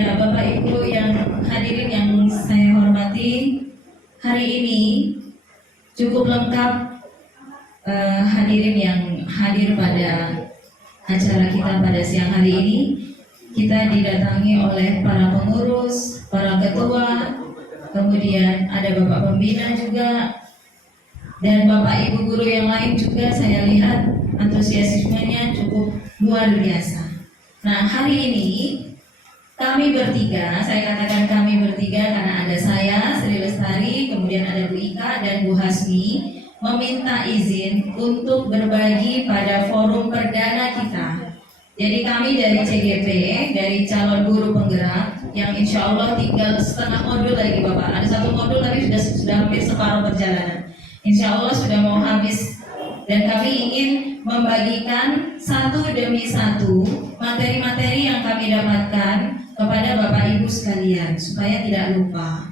Ya, Bapak Ibu yang hadirin yang saya hormati, hari ini cukup lengkap hadirin yang hadir pada acara kita pada siang hari ini. Kita didatangi oleh para pengurus, para ketua, kemudian ada Bapak Pembina juga, dan Bapak Ibu guru yang lain juga. Saya lihat antusiasmenya cukup luar biasa. Nah, hari ini kami bertiga, saya katakan kami bertiga karena ada saya, Sri Lestari, kemudian ada Bu Ika dan Bu Hasmi, meminta izin untuk berbagi pada forum perdana kita. Jadi kami dari CGP, dari calon guru penggerak, yang insya Allah tinggal setengah modul lagi Bapak. Ada satu modul tapi sudah hampir separuh perjalanan. Insya Allah sudah mau habis. Dan kami ingin membagikan satu demi satu materi-materi yang kami dapatkan kepada Bapak Ibu sekalian supaya tidak lupa.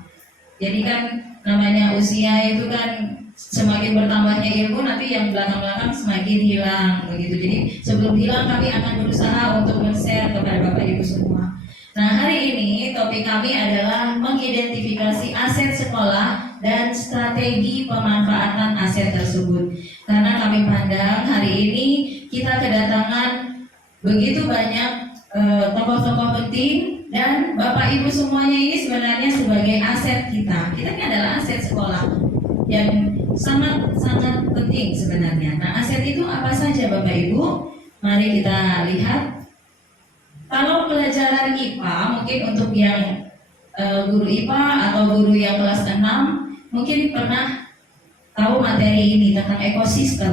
Jadi kan namanya usia itu kan semakin bertambahnya ilmu, nanti yang belakang-belakang semakin hilang begitu. Jadi sebelum hilang kami akan berusaha untuk men-share kepada Bapak Ibu semua. Nah, hari ini topik kami adalah mengidentifikasi aset sekolah dan strategi pemanfaatan aset tersebut. Karena kami pandang hari ini kita kedatangan begitu banyak tokoh-tokoh penting, dan Bapak Ibu semuanya ini sebenarnya sebagai aset kita. Kita ini adalah aset sekolah yang sangat penting sebenarnya. Nah, aset itu apa saja Bapak Ibu? Mari kita lihat. Kalau pelajaran IPA, mungkin untuk yang guru IPA atau guru yang kelas 6 mungkin pernah tahu materi ini tentang ekosistem.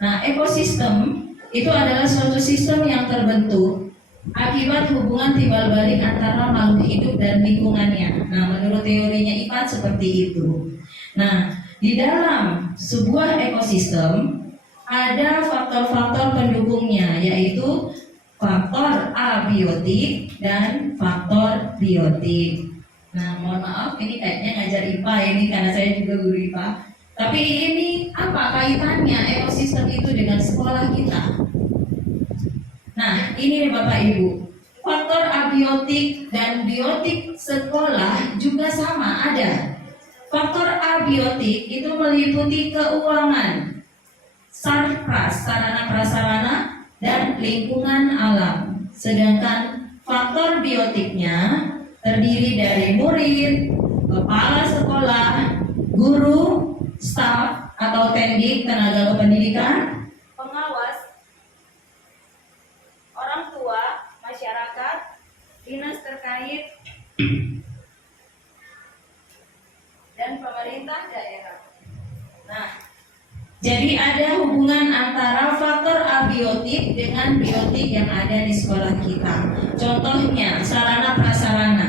Nah, ekosistem itu adalah suatu sistem yang terbentuk akibat hubungan timbal balik antara makhluk hidup dan lingkungannya. Nah, menurut teorinya IPA seperti itu. Nah, di dalam sebuah ekosistem ada faktor-faktor pendukungnya, yaitu faktor abiotik dan faktor biotik. Nah, mohon maaf, ini kayaknya ngajar IPA ini karena saya juga guru IPA. Tapi ini apa kaitannya ekosistem itu dengan sekolah kita? Nah, ini Bapak Ibu, faktor abiotik dan biotik sekolah juga sama ada. Faktor abiotik itu meliputi keuangan, sarpras, sarana prasarana, dan lingkungan alam. Sedangkan faktor biotiknya terdiri dari murid, kepala sekolah, guru, staf atau tendik, tenaga kependidikan, pengawas, orang tua, masyarakat, dinas terkait, dan pemerintah daerah. Nah, jadi ada hubungan antara faktor abiotik dengan biotik yang ada di sekolah kita. Contohnya sarana prasarana.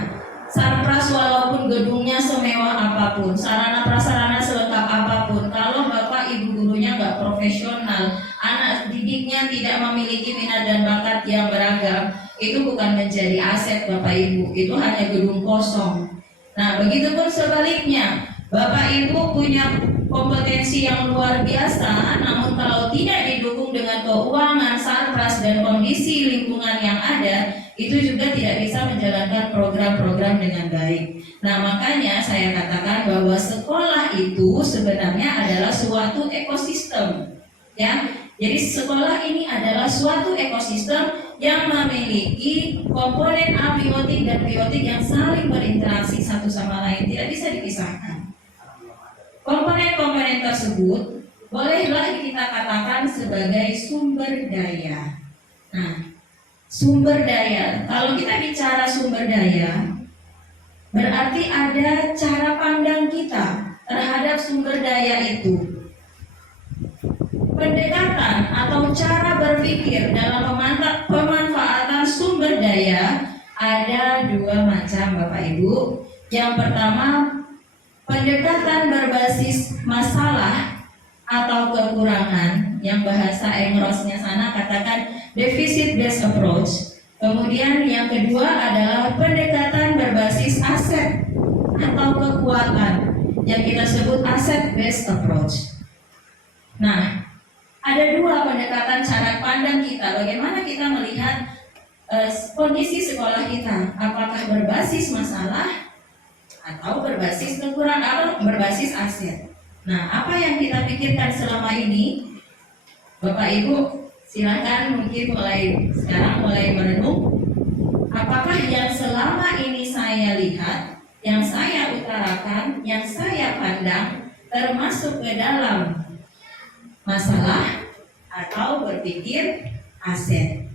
Sarpras walaupun gedungnya semewah apapun, sarana prasarana selengkap apapun, kalau Bapak Ibu gurunya nggak profesional, anak didiknya tidak memiliki minat dan bakat yang beragam, itu bukan menjadi aset Bapak Ibu, itu hanya gedung kosong. Nah, begitupun sebaliknya, Bapak Ibu punya kompetensi yang luar biasa, namun kalau tidak didukung dengan keuangan, sarpras, dan kondisi lingkungan yang ada, itu juga tidak bisa menjalankan program-program dengan baik. Nah, makanya saya katakan bahwa sekolah itu sebenarnya adalah suatu ekosistem, ya. Jadi sekolah ini adalah suatu ekosistem yang memiliki komponen abiotik dan biotik yang saling berinteraksi satu sama lain, tidak bisa dipisahkan. Komponen-komponen tersebut bolehlah kita katakan sebagai sumber daya. Nah, sumber daya, kalau kita bicara sumber daya, berarti ada cara pandang kita terhadap sumber daya itu. Pendekatan atau cara berpikir dalam pemanfaatan sumber daya ada dua macam Bapak Ibu. Yang pertama, pendekatan berbasis masalah atau kekurangan, yang bahasa Engrosnya sana katakan deficit based approach. Kemudian yang kedua adalah pendekatan berbasis aset atau kekuatan, yang kita sebut asset based approach. Nah, ada dua pendekatan cara pandang kita, bagaimana kita melihat kondisi sekolah kita, apakah berbasis masalah atau berbasis kekurangan atau berbasis aset. Nah, apa yang kita pikirkan selama ini, Bapak Ibu silakan mungkin sekarang mulai merenung. Apakah yang selama ini saya lihat, yang saya utarakan, yang saya pandang termasuk ke dalam masalah atau berpikir aset?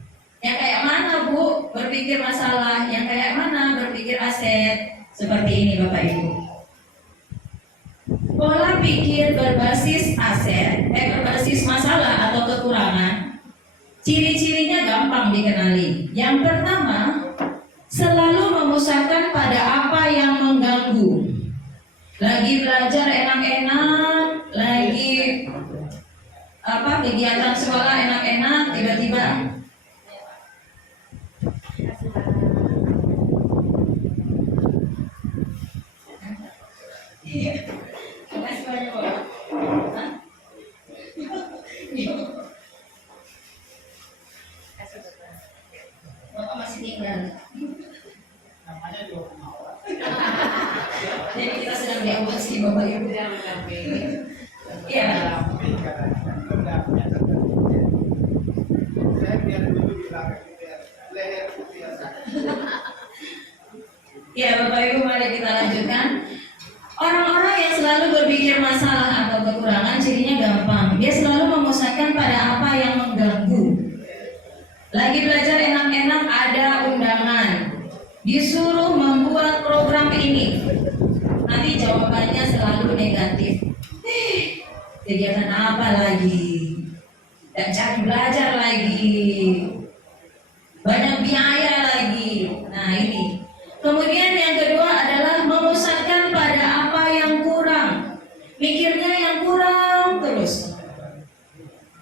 Yang kayak mana Bu berpikir masalah, yang kayak mana berpikir aset? Seperti ini Bapak Ibu. Pola pikir berbasis aset, berbasis masalah atau kekurangan, ciri-cirinya gampang dikenali. Yang pertama, selalu memusatkan pada apa yang mengganggu. Lagi belajar enak-enak, lagi kegiatan sekolah enak-enak, tiba-tiba Bapak masih tinggal. Jadi kita sedang diawasi Bapak Ibu. Iya. Ya Bapak Ibu, mari kita lanjutkan. Orang-orang yang selalu berpikir masalah atau kekurangan cirinya gampang. Dia selalu memusatkan pada apa yang mengganggu. Lagi belajar enak-enak ada undangan, disuruh membuat program ini, nanti jawabannya selalu negatif. Kegiatan apa lagi? Dan cari belajar lagi, banyak biaya lagi. Nah ini. Kemudian yang kedua adalah memusatkan pada apa yang kurang. Mikirnya yang kurang terus.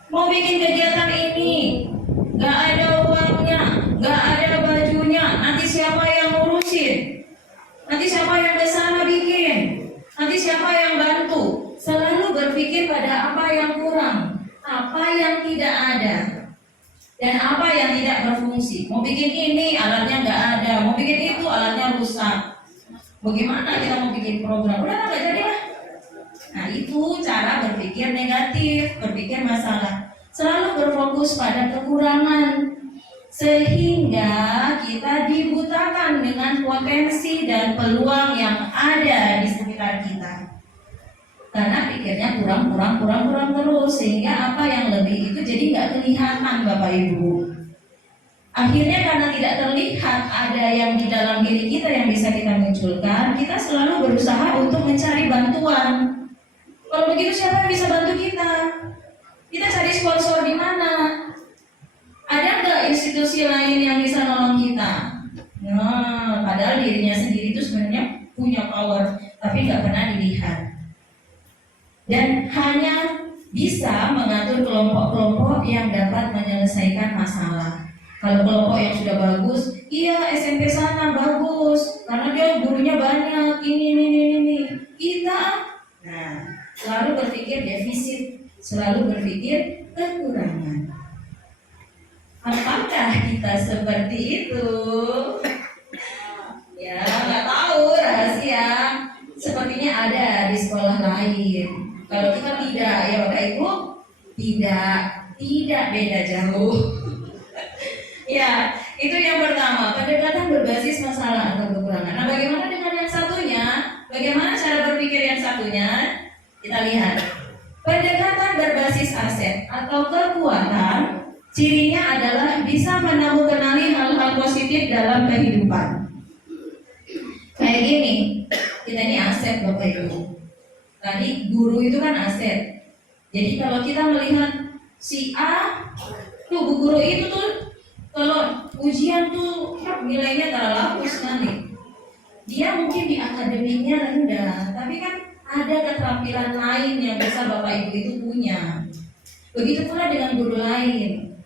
Mau bikin kegiatan ini, gak ada uangnya, gak ada bajunya, nanti siapa yang ngurusin? Nanti siapa yang kesana bikin? Nanti siapa yang bantu? Selalu berpikir pada apa yang kurang, apa yang tidak ada, dan apa yang tidak berfungsi. Mau bikin ini, alatnya nggak ada. Mau bikin itu, alatnya rusak. Bagaimana kita mau bikin program? Udah nggak jadi lah. Nah itu cara berpikir negatif, berpikir masalah. Selalu berfokus pada kekurangan, sehingga kita dibutakan dengan potensi dan peluang yang ada di sekitar kita. Karena pikirnya kurang terus, sehingga apa yang lebih itu jadi nggak kelihatan Bapak Ibu. Akhirnya karena tidak terlihat ada yang di dalam diri kita yang bisa kita munculkan, kita selalu berusaha untuk mencari bantuan. Kalau begitu siapa yang bisa bantu kita? Kita cari sponsor di mana? Ada nggak institusi lain yang bisa nolong kita? Nah, padahal dirinya sendiri itu sebenarnya punya power, tapi nggak pernah dilihat. Dan hanya bisa mengatur kelompok-kelompok yang dapat menyelesaikan masalah. Kalau kelompok yang sudah bagus, iya SMP sana bagus, karena dia gurunya banyak, ini. Kita, selalu berpikir defisit, selalu berpikir kekurangan. Apakah kita seperti itu? Ya, nggak tahu, rahasia. Sepertinya ada di sekolah lain. Kalau kita tidak, ya Bapak Ibu, tidak beda jauh. Ya, itu yang pertama, pendekatan berbasis masalah atau kekurangan. Nah, bagaimana dengan yang satunya? Bagaimana cara berpikir yang satunya? Kita lihat. Pendekatan berbasis aset atau kekuatan, cirinya adalah bisa menemukanali hal-hal positif dalam kehidupan. Kayak gini, kita ini aset Bapak Ibu. Tadi guru itu kan aset. Jadi kalau kita melihat si A, tuh bu guru itu tuh kalau ujian tuh nilainya terlalu sekali. Dia mungkin di akademiknya rendah, tapi kan ada keterampilan lain yang bisa Bapak Ibu itu punya. Begitu pula dengan guru lain.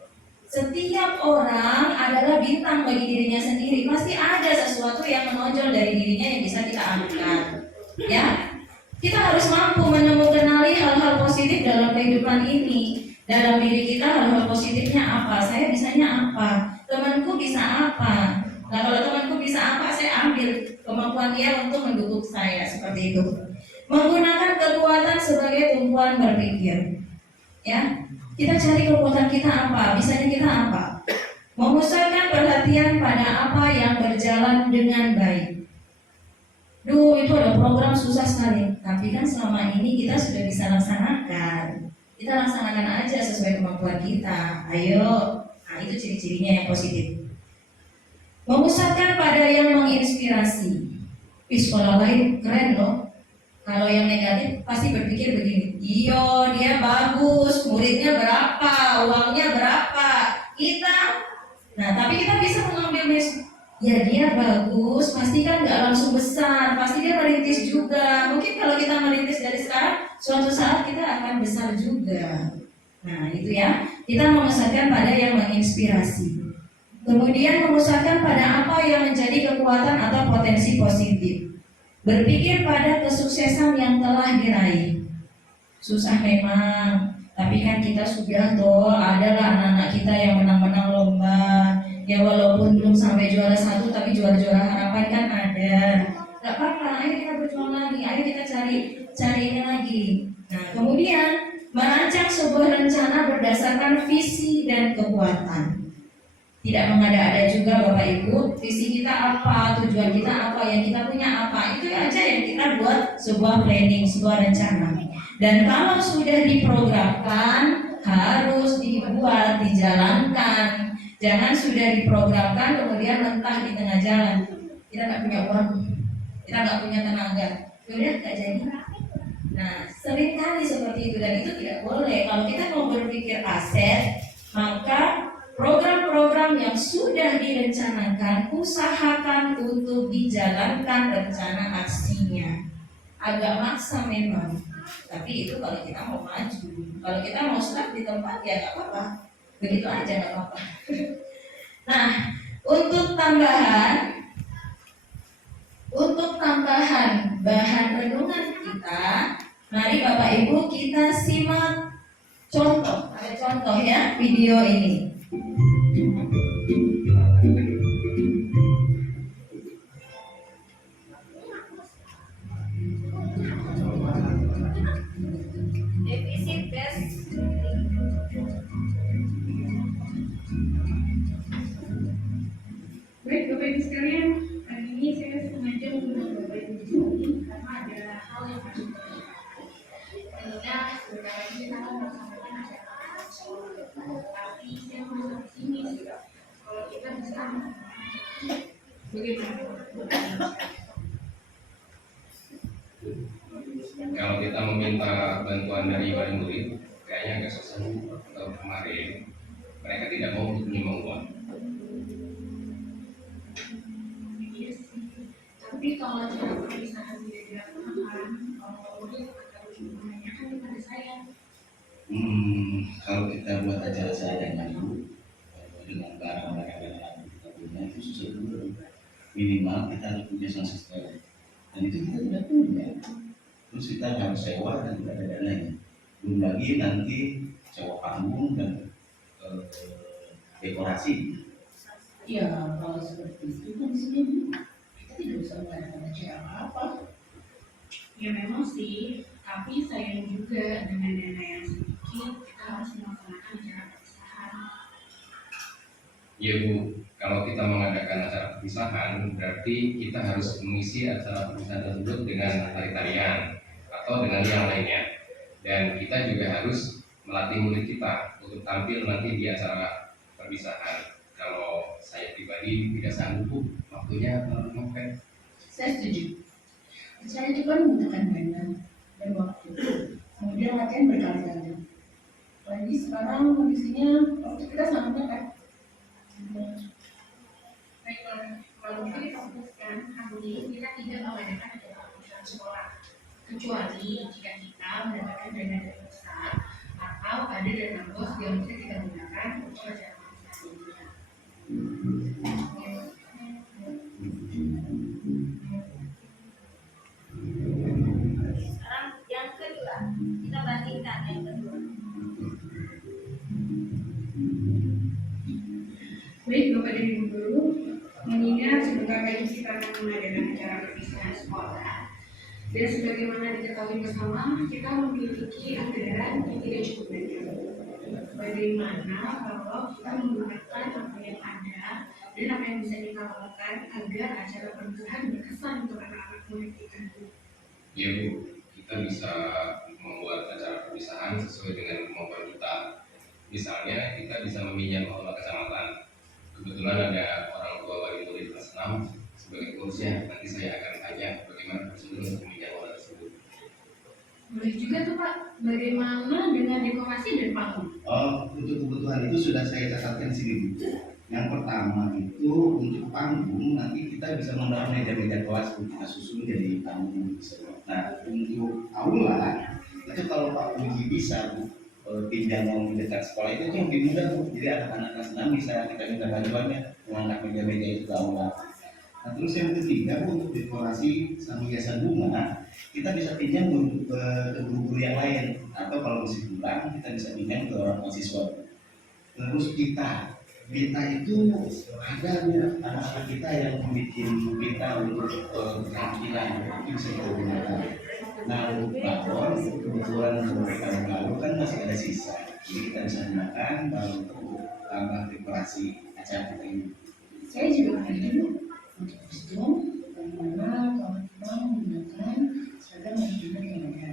Setiap orang adalah bintang bagi dirinya sendiri. Pasti ada sesuatu yang menonjol dari dirinya yang bisa kita angkat. Ya. Kita harus mampu menemukan hal-hal positif dalam kehidupan ini. Dalam diri kita hal-hal positifnya apa? Saya bisanya apa? Temanku bisa Nah kalau temanku bisa apa, saya ambil kemampuan dia untuk mendukung saya, seperti itu. Menggunakan kekuatan sebagai tumpuan berpikir. Ya, kita cari kekuatan kita apa, bisanya kita apa. Memusatkan perhatian pada apa yang berjalan dengan baik. Duh, itu ada program susah sekali. Tapi kan selama ini kita sudah bisa laksanakan. Kita laksanakan aja sesuai kemampuan kita. Ayo, nah itu ciri-cirinya yang positif. Memusatkan pada yang menginspirasi. Sekolah lain keren loh. Kalau yang negatif pasti berpikir begini, iyo dia bagus, muridnya berapa, uangnya berapa, kita. Nah tapi kita bisa mengambil ya dia bagus, pasti kan nggak langsung besar, pasti dia merintis juga. Mungkin kalau kita merintis dari sekarang, suatu saat kita akan besar juga. Nah itu ya, kita memusatkan pada yang menginspirasi. Kemudian memusatkan pada apa yang menjadi kekuatan atau potensi positif. Berpikir pada kesuksesan yang telah diraih. Susah memang, tapi kan kita sudah toh, adalah anak-anak kita yang menang-menang lomba. Ya walaupun belum sampai juara 1, tapi juara-juara harapan kan ada. Gak apa-apa, ayo kita berjuang lagi, ayo kita cari ini lagi. Nah kemudian merancang sebuah rencana berdasarkan visi dan kekuatan. Tidak mengada-ada juga Bapak Ibu, visi kita apa, tujuan kita apa, yang kita punya apa, itu aja yang kita buat sebuah planning, sebuah rencana. Dan kalau sudah diprogramkan, harus dibuat, dijalankan. Jangan sudah diprogramkan kemudian mentah di tengah jalan. Kita nggak punya uang, kita nggak punya tenaga, udah nggak jadi. Nah, seringkali seperti itu, dan itu tidak boleh. Kalau kita mau berpikir aset, maka program-program yang sudah direncanakan, usahakan untuk dijalankan rencana aksinya. Agak maksa memang, tapi itu kalau kita mau maju. Kalau kita mau stuck di tempat ya nggak apa-apa, begitu aja nggak apa-apa. Nah, untuk tambahan bahan renungan kita, mari Bapak Ibu kita simak contoh. Ada contoh ya video ini. Defisit gas. Baik Bapak Ibu sekalian, hari ini saya sengaja mengundang Bapak Ibu di sini karena ada hal yang harus kita lakukan. Tentunya sebentar lagi kita akan melaksanakan acara sekolah, tapi saya mau di sini kalau kita bisa bagaimana? Kalau kita meminta bantuan dari wali murid, kayaknya agak susah. Atau kemarin mereka tidak mau menerima uang. Iya sih. Tapi kalau cara perpisahan tidak dilaksanakan, kalau murid akan menanyakan kepada saya. Kalau kita buat acara seadanya dulu dengan barang-barang yang kita punya itu susah dulu. Minimal kita harus punya sound system, dan itu kita tidak punya. Terus kita harus sewa dan tidak ada dananya. Belum lagi nanti sewa panggung dan dekorasi. Ya, kalau seperti itu kan di sini kita tidak bisa mengadakan acara apa. Ya memang sih, tapi sayang juga dengan dana yang sedikit kita harus melaksanakan acara perpisahan. Ya Bu, kalau kita mengadakan acara perpisahan, berarti kita harus mengisi acara perpisahan tersebut dengan tari-tarian atau dengan yang lainnya. Dan kita juga harus melatih murid kita untuk tampil nanti di acara perpisahan. Kalau saya pribadi tidak sanggup, waktunya terlalu mepet. Saya setuju. Saya juga membutuhkan dana dan waktu. Kemudian latihan berkali-kali. Lagi sekarang kondisinya waktu kita sangat mepet. Baiklah, kalau begitu kita putuskan hari ini kita tidak mengadakan acara perpisahan sekolah, kecuali jika kita mendapatkan dana dari besar atau ada dana bos yang bisa kita gunakan untuk acara perpisahan ini. Sekarang yang kedua, kita bandingkan yang kedua. Baik Bapak dan Ibu guru, mengingat bentar lagi kita akan mengadakan acara perpisahan sekolah. Dan sebagaimana diketahui bersama, kita memiliki anggaran yang tidak cukup banyak. Bagaimana kalau kita menggunakan apa yang ada dan apa yang bisa kita lakukan agar acara pernikahan berkesan untuk anak-anak murid kita? Ya Bu, kita bisa membuat acara perpisahan sesuai dengan kemampuan kita. Misalnya kita bisa meminjam aula kecamatan. Kebetulan ada orang tua wali murid kelas 6 sebagai pengurusnya. Nanti saya akan tanya bagaimana prosedur untuk meminjam aula tersebut. Boleh juga tuh Pak, bagaimana dengan dekorasi dan panggung? Oh, untuk kebutuhan itu sudah saya catatkan di sini Bu. Yang pertama itu untuk panggung nanti kita bisa membangun meja-meja kelas Bu, kita susun jadi panggung. Nah untuk aula itu kalau Pak Puji bisa Bu, pinjam mau di dekat sekolah itu lebih mudah Bu. Jadi anak-anak kelas 6 bisa kita minta bantuannya mengangkat meja-meja itu ke aula. Nah terus yang ketiga Bu, untuk dekorasi sama hiasan bunga kita bisa pinjam ke guru-guru yang lain, atau kalau masih kurang kita bisa pinjam ke orang mahasiswa. Terus kita itu ada anak-anak kita yang bikin pita untuk keterampilan itu bisa kita gunakan. Nah untuk balon kebetulan beberapa tahun lalu kan masih ada sisa, jadi kita bisa gunakan balon untuk tambah dekorasi acara kita ini. Saya juga ada untuk kostum, bagaimana kalau kita menggunakan seragam manajemen yang ada.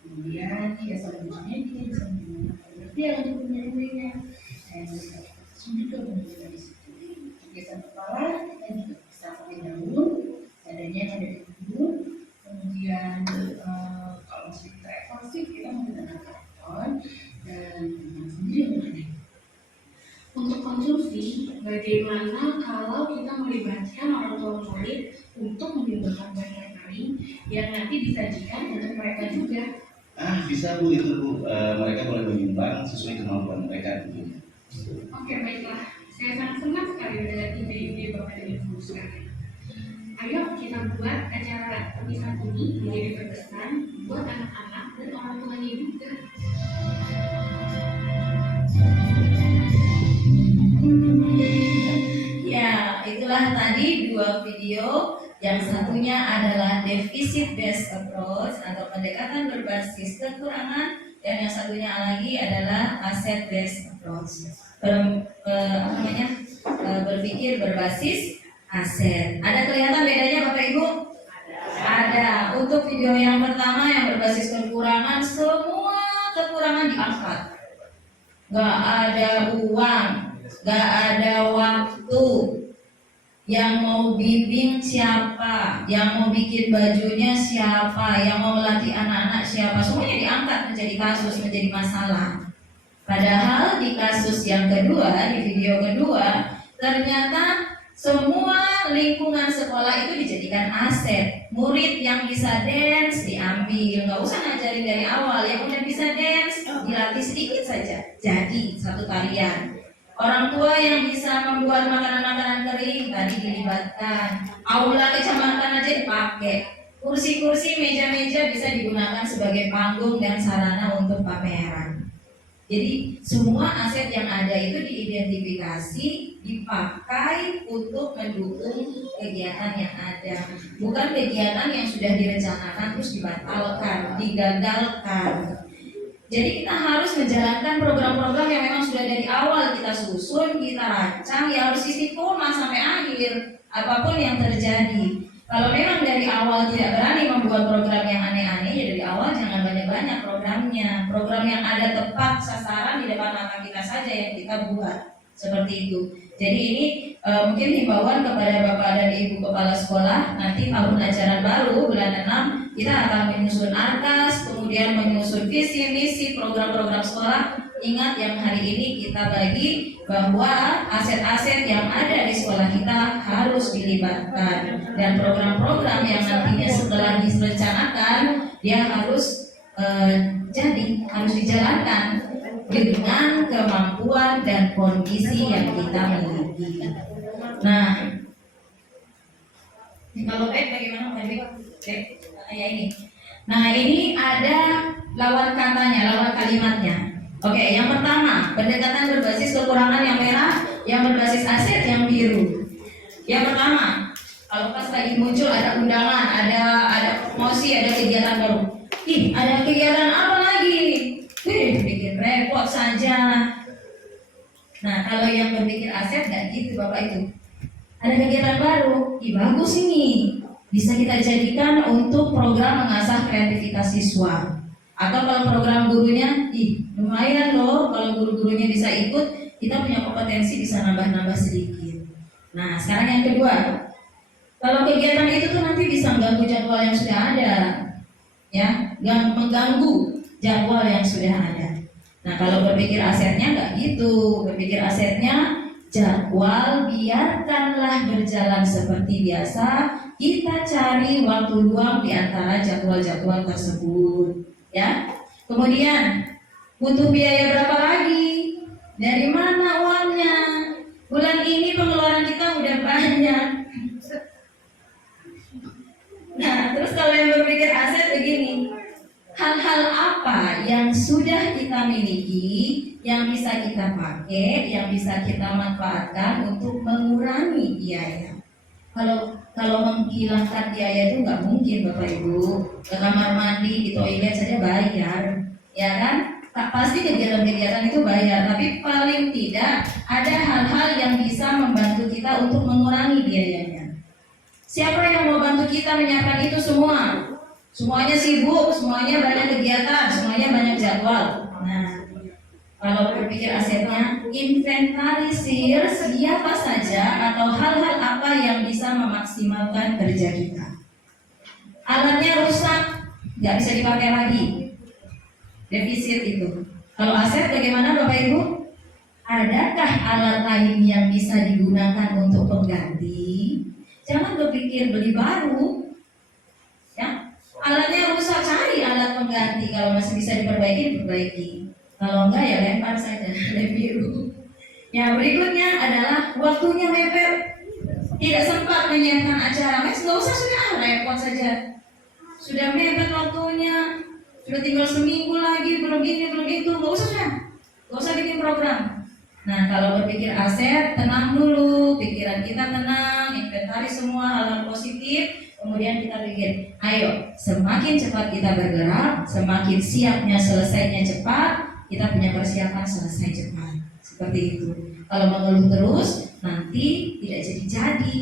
Kemudian hiasan bajunya kita bisa menggunakan yang untuk penyanyinya. Dan juga menggunakan di situ. Hiasan kepala kita juga bisa pakai daun, adanya yang ada di tubuh. Kemudian kalau masih kita eksklusif kita menggunakan karton dan sendiri mengenai. Untuk konsumsi, bagaimana kalau kita melibatkan orang tua murid untuk menyumbangkan bahan catering yang nanti disajikan untuk mereka juga? Bisa Bu, itu Bu, mereka boleh menyumbang sesuai kemampuan mereka tentunya. Oke, baiklah. Saya sangat senang sekali dengan ide-ide Bapak dan Ibu sekalian. Ayo kita buat acara perpisahan ini menjadi berkesan buat anak-anak dan orang tuanya juga. Ya, itulah tadi dua video. Yang satunya adalah deficit based approach atau pendekatan berbasis kekurangan, dan yang satunya lagi adalah asset based approach. Berpikir berbasis aset. Ada kelihatan bedanya Bapak Ibu? Ada. Untuk video yang pertama yang berbasis kekurangan, semua kekurangan diangkat. Gak ada uang, gak ada waktu. Yang mau bimbing siapa, yang mau bikin bajunya siapa, yang mau melatih anak-anak siapa, semuanya diangkat menjadi kasus, menjadi masalah. Padahal di kasus yang kedua, di video kedua, ternyata semua lingkungan sekolah itu dijadikan aset. Murid yang bisa dance diambil, nggak usah ngajarin dari awal. Yang udah bisa dance dilatih sedikit saja, jadi satu tarian. Orang tua yang bisa membuat makanan-makanan kering tadi dilibatkan. Aula kecamatan aja dipakai. Kursi-kursi, meja-meja bisa digunakan sebagai panggung dan sarana untuk pameran. Jadi semua aset yang ada itu diidentifikasi, dipakai untuk mendukung kegiatan yang ada. Bukan kegiatan yang sudah direncanakan terus dibatalkan, digagalkan. Jadi kita harus menjalankan program-program yang memang sudah dari awal kita susun, kita rancang, ya harus istiqomah sampai akhir, apapun yang terjadi. Kalau memang dari awal tidak berani membuat program yang aneh-aneh, ya dari awal jangan banyak-banyak programnya. Program yang ada tepat sasaran di depan mata kita saja yang kita buat, seperti itu. Jadi ini mungkin himbauan kepada Bapak dan Ibu Kepala Sekolah, nanti tahun ajaran baru bulan 6 kita akan menyusun arkas, kemudian menyusun visi misi program-program sekolah. Ingat yang hari ini kita bagi bahwa aset-aset yang ada di sekolah kita harus dilibatkan, dan program-program yang nantinya setelah direncanakan dia harus harus dijalankan dengan kemampuan dan kondisi yang kita miliki. Nah, kalau bagaimana ya ini. Nah, ini ada lawan katanya, lawan kalimatnya. Oke, yang pertama, pendekatan berbasis kekurangan yang merah, yang berbasis aset yang biru. Yang pertama, Kalau pas lagi muncul ada undangan, ada promosi, ada kegiatan baru. Ih, ada kegiatan apa lagi? Bikin repot saja. Nah, kalau yang berpikir aset nggak gitu Bapak Ibu. Ada kegiatan baru, ih bagus ini. Bisa kita jadikan untuk program mengasah kreativitas siswa. Atau kalau program gurunya, ih lumayan loh kalau guru-gurunya bisa ikut, kita punya kompetensi bisa nambah-nambah sedikit. Nah, sekarang yang kedua, kalau kegiatan itu tuh nanti bisa mengganggu jadwal yang sudah ada, ya, mengganggu jadwal yang sudah ada. Nah, kalau berpikir asetnya nggak gitu, berpikir asetnya jadwal biarkanlah berjalan seperti biasa, kita cari waktu luang di antara jadwal-jadwal tersebut, ya. Kemudian butuh biaya berapa lagi? Dari mana uangnya? Bulan ini pengeluaran kita udah banyak. Nah, terus kalau yang berpikir aset begini, hal-hal apa yang sudah kita miliki, yang bisa kita pakai, yang bisa kita manfaatkan untuk mengurangi biaya. Kalau menghilangkan biaya itu nggak mungkin Bapak Ibu. Ke kamar mandi, di toilet saja bayar, ya kan? Pasti kegiatan-kegiatan itu bayar, tapi paling tidak ada hal-hal yang bisa membantu kita untuk mengurangi biayanya. Siapa yang mau bantu kita menyiapkan itu semua? Semuanya sibuk, semuanya banyak kegiatan, semuanya banyak jadwal. Nah, kalau berpikir asetnya, inventarisir siapa saja atau hal-hal apa yang bisa memaksimalkan kerja kita. Alatnya rusak, nggak bisa dipakai lagi. Defisit itu. Kalau aset bagaimana Bapak Ibu? Adakah alat lain yang bisa digunakan untuk pengganti? Jangan berpikir beli baru, ya. Alatnya rusak, cari alat pengganti. Kalau masih bisa diperbaiki. Kalau enggak ya lempar saja, lem biru. Yang berikutnya adalah waktunya mepet. Tidak sempat menyiapkan acara, nggak usah sudah repot saja. Sudah mepet waktunya, sudah tinggal seminggu lagi, belum ini belum itu, nggak usah bikin program. Nah, kalau berpikir aset, tenang dulu, pikiran kita tenang, inventaris semua hal-hal positif. Kemudian kita pikir, ayo semakin cepat kita bergerak, semakin siapnya selesainya cepat, kita punya persiapan selesai cepat. Seperti itu. Kalau mengeluh terus, nanti tidak jadi-jadi.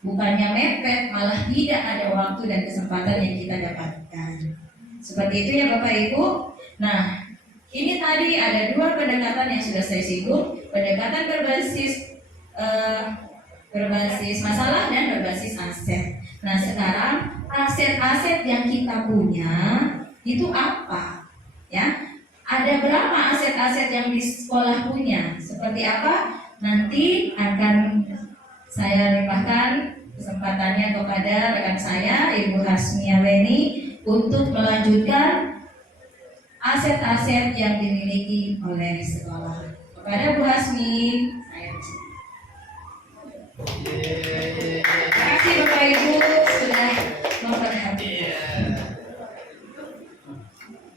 Bukannya mepet, malah tidak ada waktu dan kesempatan yang kita dapatkan. Seperti itu ya Bapak Ibu. Nah, ini tadi ada dua pendekatan yang sudah saya singgung. Pendekatan berbasis masalah dan berbasis aset. Nah, sekarang aset-aset yang kita punya itu apa? Ya, ada berapa aset-aset yang di sekolah punya? Seperti apa? Nanti akan saya limpahkan kesempatannya kepada rekan saya, Ibu Hasmia Leni, untuk melanjutkan aset-aset yang dimiliki oleh sekolah. Kepada Bu Hasmi, saya terima kasih Bapak Ibu sudah memperhatikan.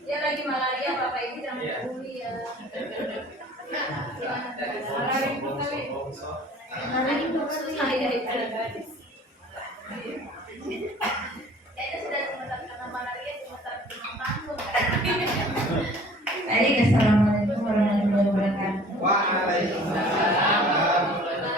Dia lagi malaria Bapak Ibu jangan peduli ya. Malaria itu kali. Malaria itu gadis. Kayaknya sudah sebentar karena malaria sebentar tanggung. Baik, assalamualaikum warahmatullahi wabarakatuh. Waalaikumsalam warahmatullahi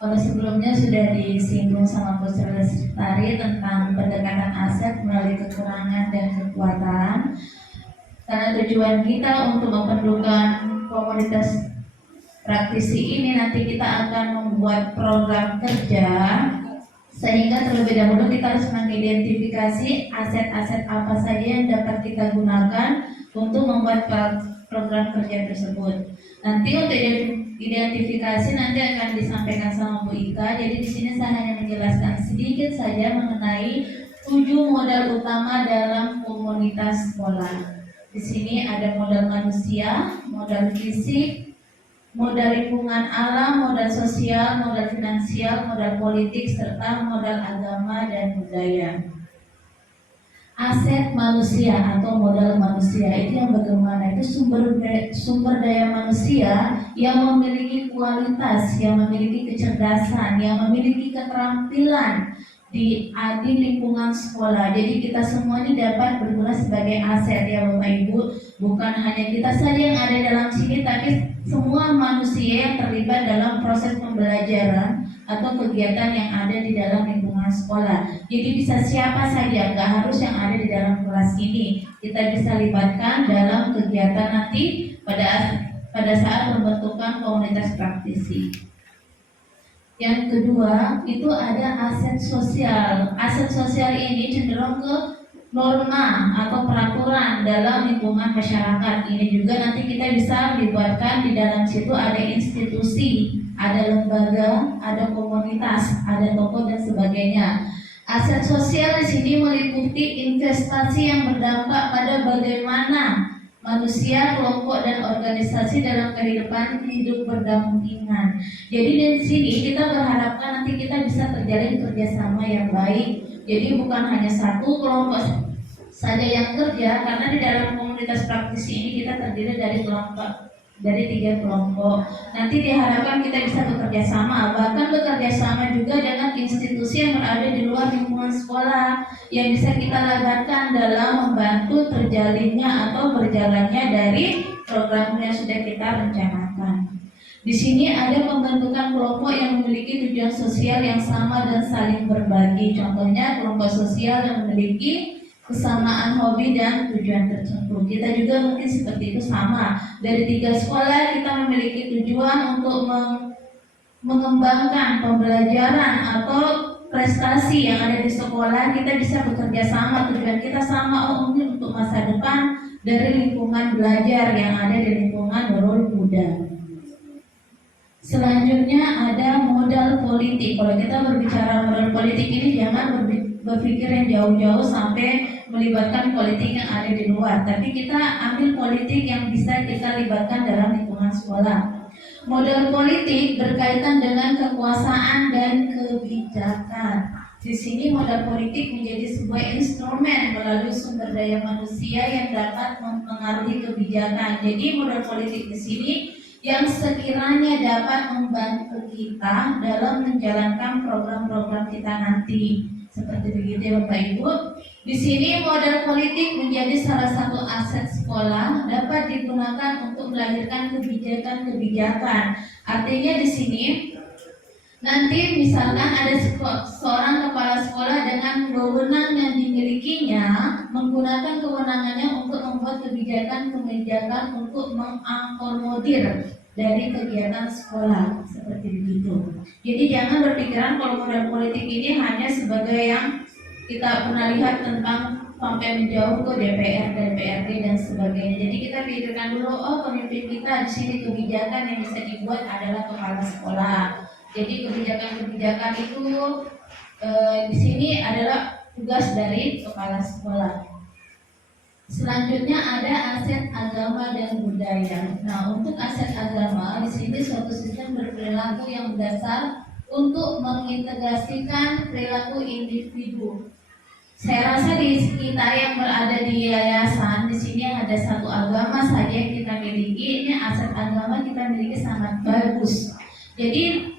Kalau sebelumnya sudah disinggung sama Bu Lestari tentang pendekatan aset melalui kekurangan dan kekuatan. Karena tujuan kita untuk memperlukan komunitas praktisi ini, nanti kita akan membuat program kerja, sehingga terlebih dahulu kita harus mengidentifikasi aset-aset apa saja yang dapat kita gunakan untuk membuat program kerja tersebut. Nanti untuk identifikasi nanti akan disampaikan sama Bu Ika. Jadi di sini saya hanya menjelaskan sedikit saja mengenai 7 modal utama dalam komunitas sekolah. Di sini ada modal manusia, modal fisik, modal lingkungan alam, modal sosial, modal finansial, modal politik, serta modal agama dan budaya. aset manusia atau modal manusia itu yang bagaimana itu sumber daya manusia yang memiliki kualitas, yang memiliki kecerdasan, yang memiliki keterampilan di lingkungan sekolah. Jadi kita semua ini dapat berguna sebagai aset ya Bapak Ibu. Bukan hanya kita saja yang ada dalam sini, tapi semua manusia yang terlibat dalam proses pembelajaran atau kegiatan yang ada di dalam lingkungan sekolah. Jadi bisa siapa saja, nggak harus yang ada di dalam kelas ini. Kita bisa libatkan dalam kegiatan nanti pada saat pembentukan komunitas praktisi. Yang kedua, itu ada aset sosial. Aset sosial ini cenderung ke norma atau peraturan dalam lingkungan masyarakat. Ini juga nanti kita bisa dibuatkan di dalam situ ada institusi, ada lembaga, ada komunitas, ada toko dan sebagainya. Aset sosial di sini meliputi investasi yang berdampak pada bagaimana manusia, kelompok dan organisasi dalam kehidupan hidup berdampingan. Jadi dari sini kita berharapkan nanti kita bisa terjalin kerjasama yang baik. Jadi bukan hanya satu kelompok saja yang kerja, karena di dalam komunitas praktisi ini kita terdiri dari 3 kelompok. Nanti diharapkan kita bisa bekerja sama, bahkan bekerja sama juga dengan institusi yang berada di luar lingkungan sekolah yang bisa kita libatkan dalam membantu terjalinnya atau berjalannya dari program yang sudah kita rencanakan. Di sini ada pembentukan kelompok yang memiliki tujuan sosial yang sama dan saling berbagi. Contohnya kelompok sosial yang memiliki kesamaan hobi dan tujuan tertentu. Kita juga mungkin seperti itu sama. Dari 3 sekolah kita memiliki tujuan untuk mengembangkan pembelajaran atau prestasi yang ada di sekolah. Kita bisa bekerja sama, tujuan kita sama mungkin untuk masa depan dari lingkungan belajar yang ada di lingkungan Nurul Huda. Selanjutnya ada modal politik. Kalau kita berbicara modal politik ini jangan berpikir yang jauh-jauh sampai melibatkan politik yang ada di luar, tapi kita ambil politik yang bisa kita libatkan dalam lingkungan sekolah. Modal politik berkaitan dengan kekuasaan dan kebijakan. Di sini modal politik menjadi sebuah instrumen melalui sumber daya manusia yang dapat mempengaruhi kebijakan. Jadi modal politik di sini yang sekiranya dapat membantu kita dalam menjalankan program-program kita nanti. Seperti begitu ya Bapak Ibu. Di sini modal politik menjadi salah satu aset sekolah, dapat digunakan untuk melahirkan kebijakan-kebijakan. Artinya di sini nanti misalkan ada seorang kepala sekolah dengan wewenang yang dimilikinya, menggunakan kewenangannya untuk membuat kebijakan-kebijakan untuk mengakomodir dari kegiatan sekolah, seperti begitu. Jadi jangan berpikiran kalau modal politik ini hanya sebagai yang kita pernah lihat tentang sampai menjauh ke DPR, DPRD dan sebagainya. Jadi kita pikirkan dulu, pemimpin kita di sini kebijakan yang bisa dibuat adalah kepala sekolah. Jadi kebijakan-kebijakan itu di sini adalah tugas dari kepala sekolah. Selanjutnya ada aset agama dan budaya. Nah, untuk aset agama di sini suatu sistem berperilaku yang berdasar untuk mengintegrasikan perilaku individu. Saya rasa di kita yang berada di yayasan di sini ada satu agama saja yang kita miliki. Ini aset agama kita miliki sangat bagus. Jadi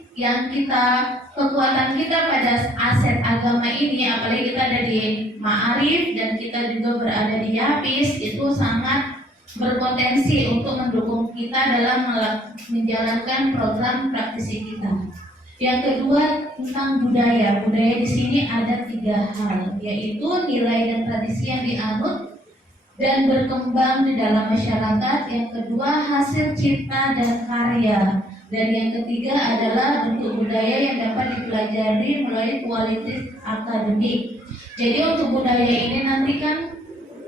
kekuatan kita pada aset agama ini, apalagi kita ada di Ma'arif dan kita juga berada di Yapis, itu sangat berpotensi untuk mendukung kita dalam menjalankan program praktisi kita. Yang kedua tentang budaya. Budaya di sini ada 3 hal, yaitu nilai dan tradisi yang dianut dan berkembang di dalam masyarakat. Yang kedua hasil cipta dan karya. Dan yang ketiga adalah bentuk budaya yang dapat dipelajari melalui kualitas akademik. Jadi untuk budaya ini nanti kan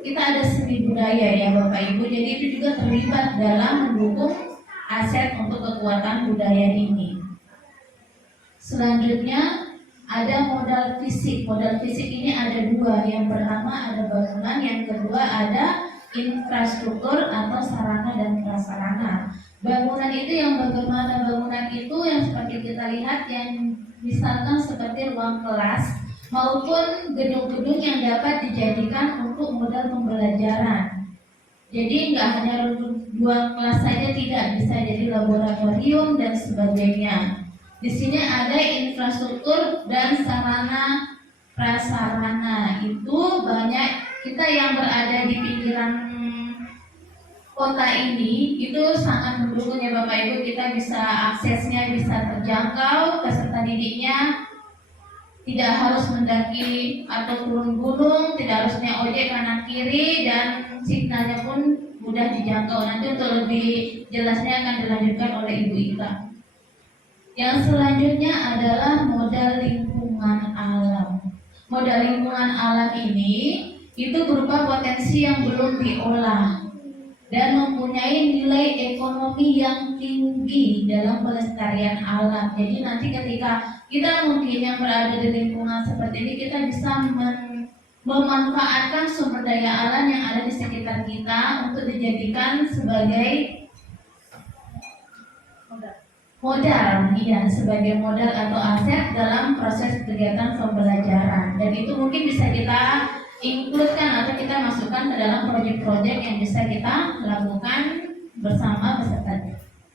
kita ada seni budaya ya Bapak Ibu. Jadi itu juga terlibat dalam mendukung aset untuk kekuatan budaya ini. Selanjutnya ada modal fisik. Modal fisik ini ada 2. Yang pertama ada bangunan, yang kedua ada infrastruktur atau sarana dan prasarana. Bangunan itu yang bagaimana? Bangunan itu yang seperti kita lihat yang misalkan seperti ruang kelas. maupun gedung-gedung yang dapat dijadikan untuk modal pembelajaran. Jadi nggak hanya ruang kelas saja, tidak, bisa jadi laboratorium dan sebagainya. Di sini ada infrastruktur dan sarana prasarana. Itu banyak kita yang berada di pinggiran kota ini itu sangat mendukung ya Bapak Ibu, kita bisa aksesnya bisa terjangkau, peserta didiknya tidak harus mendaki atau turun gunung, tidak harus naik ojek kanan kiri, dan signalnya pun mudah dijangkau. Nanti untuk lebih jelasnya akan dilanjutkan oleh Ibu Ika. Yang selanjutnya adalah modal lingkungan alam. Modal lingkungan alam ini itu berupa potensi yang belum diolah dan mempunyai nilai ekonomi yang tinggi dalam pelestarian alam. Jadi nanti ketika kita mungkin yang berada di lingkungan seperti ini, kita bisa memanfaatkan sumber daya alam yang ada di sekitar kita untuk dijadikan sebagai modal, iya, sebagai modal atau aset dalam proses kegiatan pembelajaran. Dan itu mungkin bisa kita include-kan atau kita masukkan ke dalam proyek-proyek yang bisa kita lakukan bersama peserta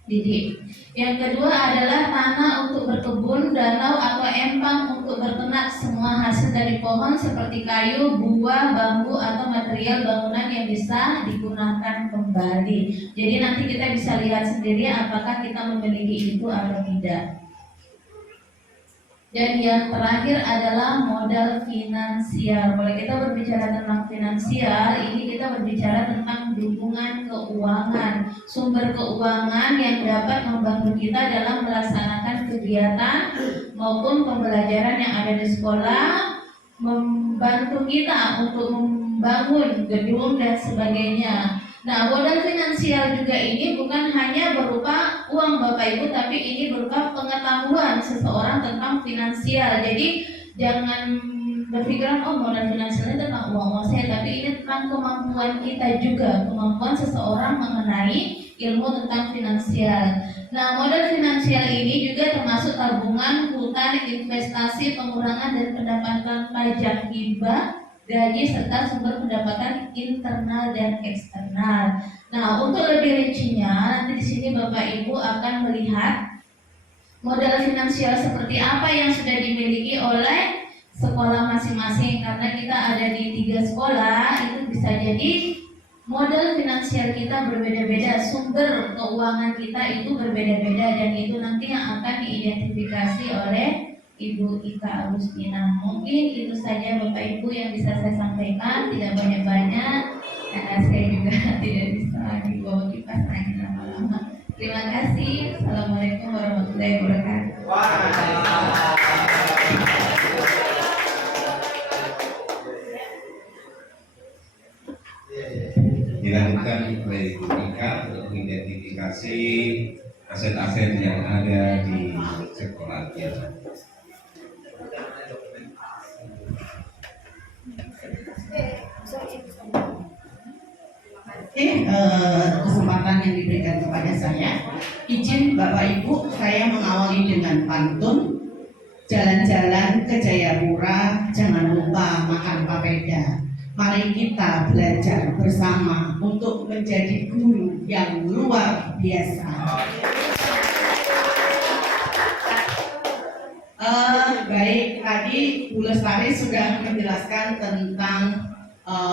didik. Yang kedua adalah tanah untuk berkebun, danau atau empang untuk berternak. Semua hasil dari pohon seperti kayu, buah, bambu atau material bangunan yang bisa digunakan kembali. Jadi nanti kita bisa lihat sendiri apakah kita memiliki itu atau tidak. Dan yang terakhir adalah modal finansial. Kalau kita berbicara tentang finansial, ini kita berbicara tentang dukungan keuangan, sumber keuangan yang dapat membantu kita dalam melaksanakan kegiatan maupun pembelajaran yang ada di sekolah, membantu kita untuk membangun gedung dan sebagainya. Nah, modal finansial juga ini bukan hanya berupa uang Bapak Ibu, tapi ini berupa pengetahuan seseorang tentang finansial. Jadi jangan berpikiran modal finansialnya tentang uang saya, tapi ini tentang kemampuan kita juga, kemampuan seseorang mengenai ilmu tentang finansial. Nah, modal finansial ini juga termasuk tabungan, hutang, investasi, pengurangan dan pendapatan pajak hibah, gaji serta sumber pendapatan internal dan eksternal. Nah, untuk lebih rincinya nanti di sini Bapak Ibu akan melihat modal finansial seperti apa yang sudah dimiliki oleh sekolah masing-masing. Karena kita ada di 3 sekolah, itu bisa jadi modal finansial kita berbeda-beda, sumber keuangan kita itu berbeda-beda, dan itu nanti yang akan diidentifikasi oleh Ibu Ika Agustina. Mungkin itu saja Bapak Ibu yang bisa saya sampaikan, tidak banyak-banyak karena saya juga tidak bisa dibawa kipas angin lama-lama. Terima kasih. Assalamualaikum warahmatullahi wabarakatuh. Dilanjutkan oleh Ibu Ika untuk mengidentifikasi aset-aset yang ada di sekolah kita. Kesempatan yang diberikan kepada saya, izin Bapak Ibu saya mengawali dengan pantun. Jalan-jalan ke Jayapura, jangan lupa makan papeda. Mari kita belajar bersama untuk menjadi guru yang luar biasa. Baik, tadi Bu Lestari sudah menjelaskan tentang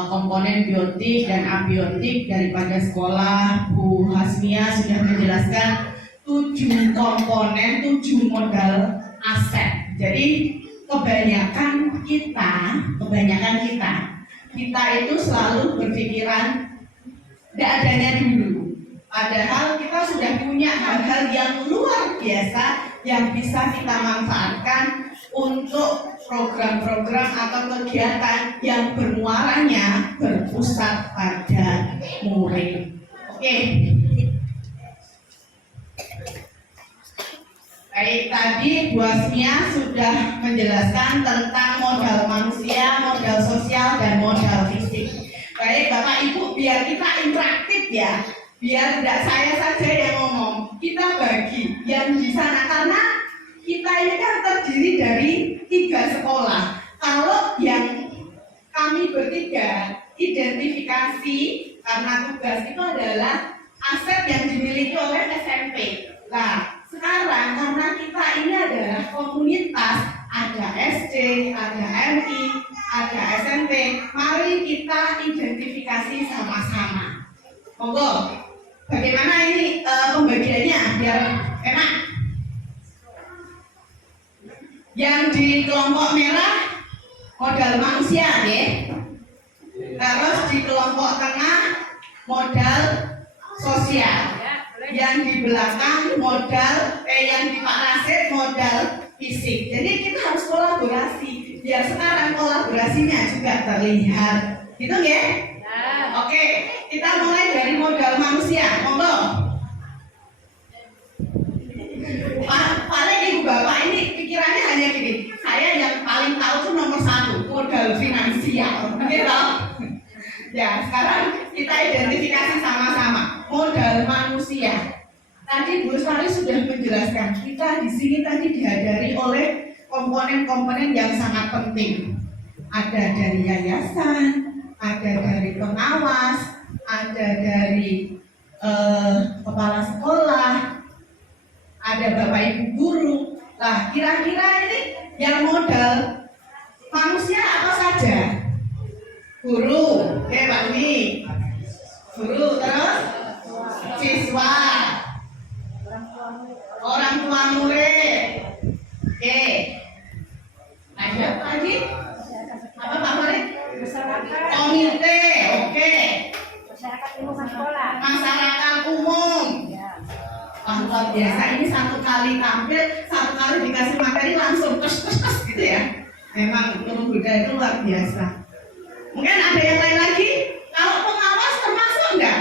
komponen biotik dan abiotik daripada sekolah. Bu Hasmia sudah menjelaskan 7 komponen, 7 modal aset. Jadi kebanyakan kita itu selalu berpikiran tidak adanya dulu. Padahal kita sudah punya hal-hal yang luar biasa yang bisa kita manfaatkan untuk program-program atau kegiatan yang bermuaranya berpusat pada murid. Oke. Baik, tadi Bu Asmia sudah menjelaskan tentang modal manusia, modal sosial, dan modal fisik. Baik, Bapak Ibu, biar kita interaktif ya, biar tidak saya saja yang ngomong, kita bagi yang di sana, karena kita ini kan terdiri dari 3 sekolah. Kalau yang kami bertiga identifikasi karena tugas itu adalah aset yang dimiliki oleh SMP. Nah, sekarang karena kita ini adalah komunitas, ada SD, ada MI, ada SMP, mari kita identifikasi sama-sama. Monggo, bagaimana ini pembagiannya biar enak? Yang di kelompok merah modal manusia, ya. Terus di kelompok tengah modal sosial. Yang di belakang yang di Pak Rasid modal fisik. Jadi kita harus kolaborasi. Biar sekarang kolaborasinya juga terlihat. Gitu ya? Oke, kita mulai dari modal manusia. Monggo. Paling ibu bapak ini pikirannya hanya gini. Saya yang paling tahu tuh nomor 1, modal finansial. Gitu? Ya, sekarang kita identifikasi sama-sama modal manusia. Tadi Bu Sari sudah menjelaskan, kita di sini tadi dihadiri oleh komponen-komponen yang sangat penting. Ada dari yayasan, ada dari pengawas, ada dari kepala sekolah, ada Bapak Ibu guru. Nah, kira-kira ini yang modal manusia apa saja? Guru, oke Pak Uni. Guru, terus siswa, orang tua murid, oke. Ada apa lagi? Apa Pak Murid? Komite, oke. Masyarakat umum. Wah, luar biasa, ini satu kali tampil, satu kali dikasih materi langsung tes gitu ya. Memang guru budaya itu luar biasa. Mungkin ada yang lain lagi? Kalau pengawas termasuk enggak?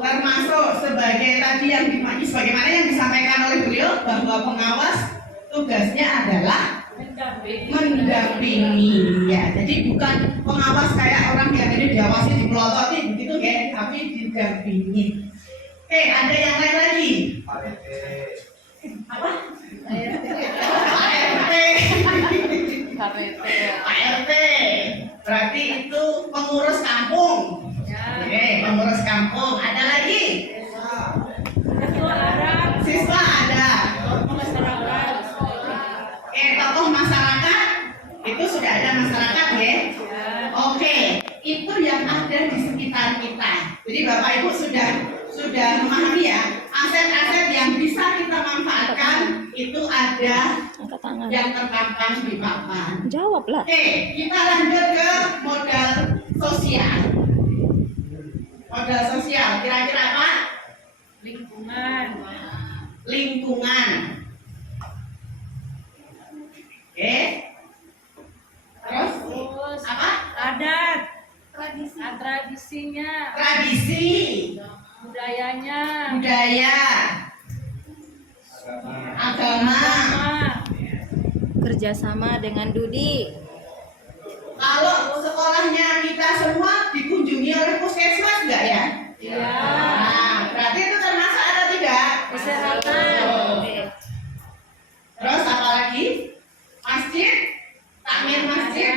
Termasuk sebagai tadi yang sebagaimana yang disampaikan oleh beliau bahwa pengawas tugasnya adalah mendampingi. Ya, jadi bukan pengawas kayak orang yang ini diawasi dipelototi begitu ya, tapi didampingi. Oke, ada yang lain lagi? Apa? Pak RT. Berarti itu pengurus kampung. Oke, pengurus kampung. Ada lagi? Siswa ada. Oke, tokoh masyarakat. Itu sudah ada masyarakat ya. Oke, itu yang ada di sekitar kita. Jadi Bapak Ibu sudah memahami ya, aset-aset yang bisa kita manfaatkan itu ada yang terpampang di papan. Jawablah. Oke, kita lanjut ke modal sosial. Modal sosial, kira-kira apa? Lingkungan. Oke. Terus apa? Adat, tradisinya, Tradisi, budayanya, budaya, agama. Kerjasama dengan Dudi. Kalau sekolahnya kita semua dikunjungi oleh puskesmas enggak ya? Iya. Nah, berarti itu termasuk atau tidak? Kesehatan. Terus apa lagi? Masjid? Takmir masjid?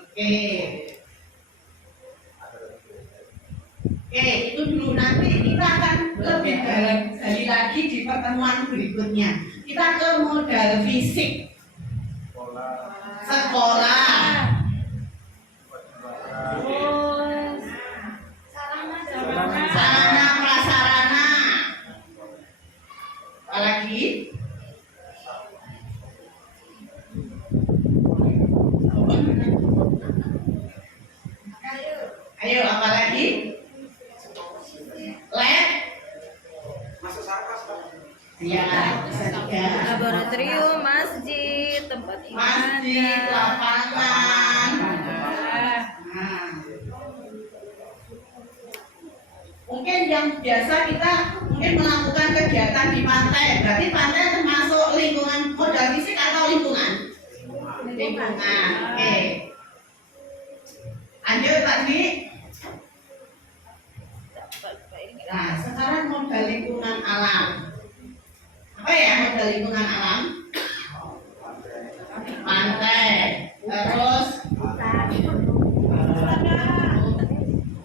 Oke. Oke, itu dulu. Nanti kita akan lebih gali lagi di pertemuan berikutnya. Kita ke modal fisik. Sekolah. Terus Sarana prasarana. Apalagi? Ayo, apalagi? Lab? Ya, bisa juga. Laboratorium, masjid, tempat Masjid, ibadah. lapangan. Nah. Mungkin yang biasa kita melakukan kegiatan di pantai. Berarti pantai termasuk lingkungan modal fisik atau lingkungan? Lingkungan. Oke. Lanjut tadi. Nah, sekarang modal lingkungan alam. Apa ya modal lingkungan alam? Pantai. Terus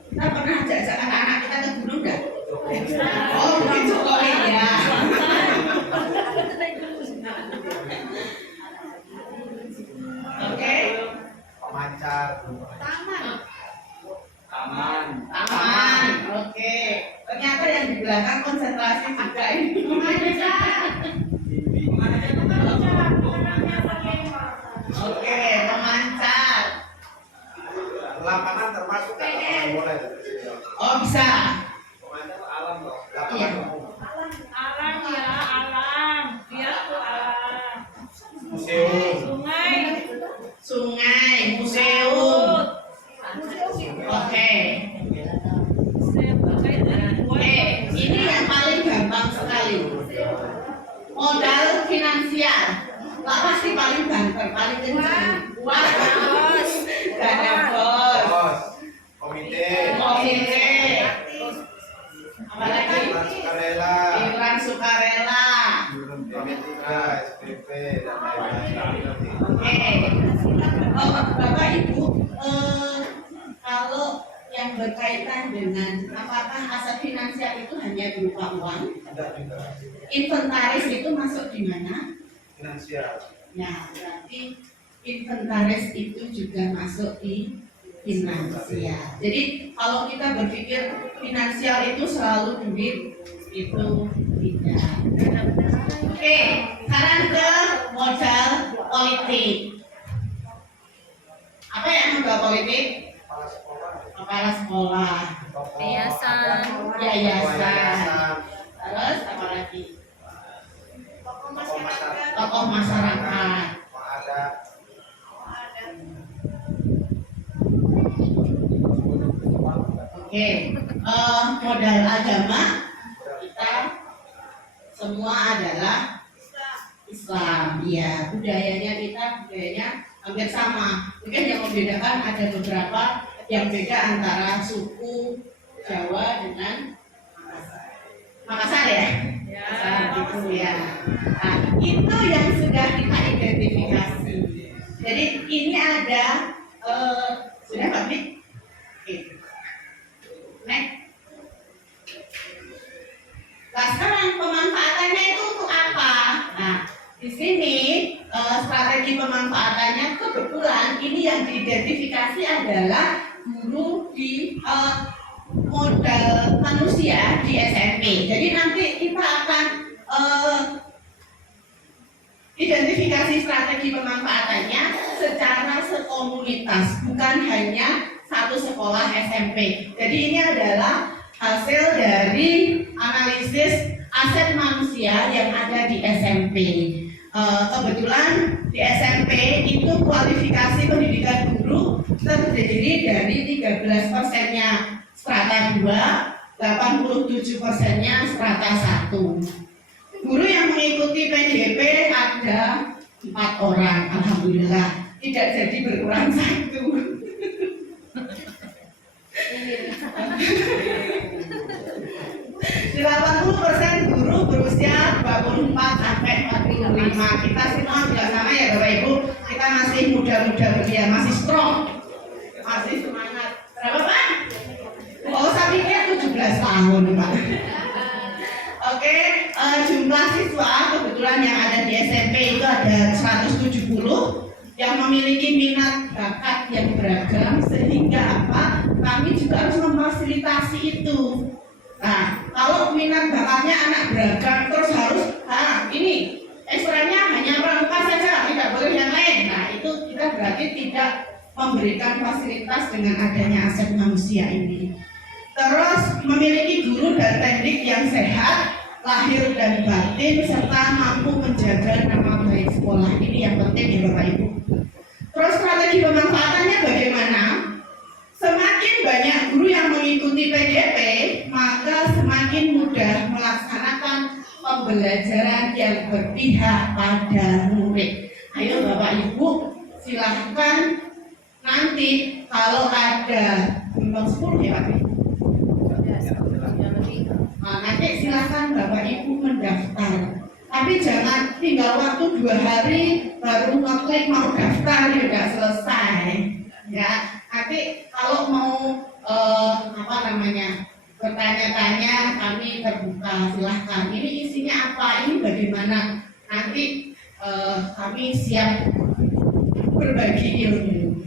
kita pernah ajak anak-anak kita ke gunung nggak? Oh, begitu kok ya. Oke. Pemancar. Taman. Oke. Ternyata yang di belakang konsentrasi juga ini. Oke, pemancar. Lapangan termasuk atau boleh? Oh, bisa. Pemancar alam loh. Iya. Lapangan umum. Alam ya, alam. Dia tuh alam. Museum. Sungai, museum. Oke. Oke, ini yang paling gampang sekali. Modal finansial. Lah pasti paling banter, paling kencang. Wah, dana bos. Bos. Komite. Komite. Apalagi? Iuran sukarela. Iuran sukarela. MP3, SPP dan lain-lain. Oke. Oh, Bapak Ibu, kalau yang berkaitan dengan apakah aset finansial itu hanya berupa uang? Ada juga Inventaris itu masuk di mana? finansial. Ya, berarti inventaris itu juga masuk di finansial. Jadi kalau kita berpikir finansial itu selalu duit, itu tidak. Oke, sekarang ke modal politik. Apa yang modal politik? Kepala sekolah. Kepala sekolah, Tokoh. Yayasan. yayasan, terus apa lagi? Tokoh masyarakat. Ada Oke, modal agama kita semua adalah Islam. Ya, budayanya hampir sama. Mungkin yang membedakan ada beberapa yang beda antara suku Jawa dengan Makassar ya. Makassar itu ya. Nah, itu yang sudah kita identifikasi. Jadi ini ada sudah Pak Bik? Oke. Next. Nah, sekarang pemanfaatannya itu untuk apa? Nah, di sini strategi pemanfaatannya kebetulan ini yang diidentifikasi adalah guru di modal manusia di SMP. Jadi nanti kita akan identifikasi strategi pemanfaatannya secara sekomunitas, bukan hanya satu sekolah SMP. Jadi ini adalah hasil dari analisis aset manusia yang ada di SMP. Kebetulan di SMP itu kualifikasi pendidikan guru terdiri dari 13%-nya strata 2, 87%-nya strata 1. Guru yang mengikuti PDP ada 4 orang, alhamdulillah, tidak jadi berkurang 1. Di 80% guru berusia 24 sampai 45. Kita semua juga sama ya Bapak Ibu. Kita masih muda-muda belia, masih strong, masih semangat. Berapa Pak? Oh, saya pikir 17 tahun Pak. Oke, jumlah siswa kebetulan yang ada di SMP itu ada 170 yang memiliki minat bakat yang beragam, sehingga apa? Kami juga harus memfasilitasi itu. Nah, kalau minat bakatnya anak beragam terus harus ini ekstranya hanya pramuka saja, tidak boleh yang lain. Nah, itu kita berarti tidak memberikan fasilitas dengan adanya aset manusia ini. Terus memiliki guru dan teknik yang sehat, lahir dan batin, serta mampu menjaga nama baik sekolah. Ini yang penting ya Bapak Ibu. Terus strategi pemanfaatannya bagaimana? Semakin banyak guru yang mengikuti PDP, maka semakin mudah melaksanakan pembelajaran yang berpihak pada murid. Ayo Bapak Ibu, silahkan nanti kalau ada bimbang 10 ya Pak. Nah, nanti silahkan Bapak Ibu mendaftar. Tapi jangan tinggal waktu 2 hari baru ngeklik mau daftar ya udah selesai. Ya, nanti kalau mau bertanya-tanya kami terbuka, silahkan. Ini isinya apa? Ini bagaimana? Nanti kami siap berbagi ilmu.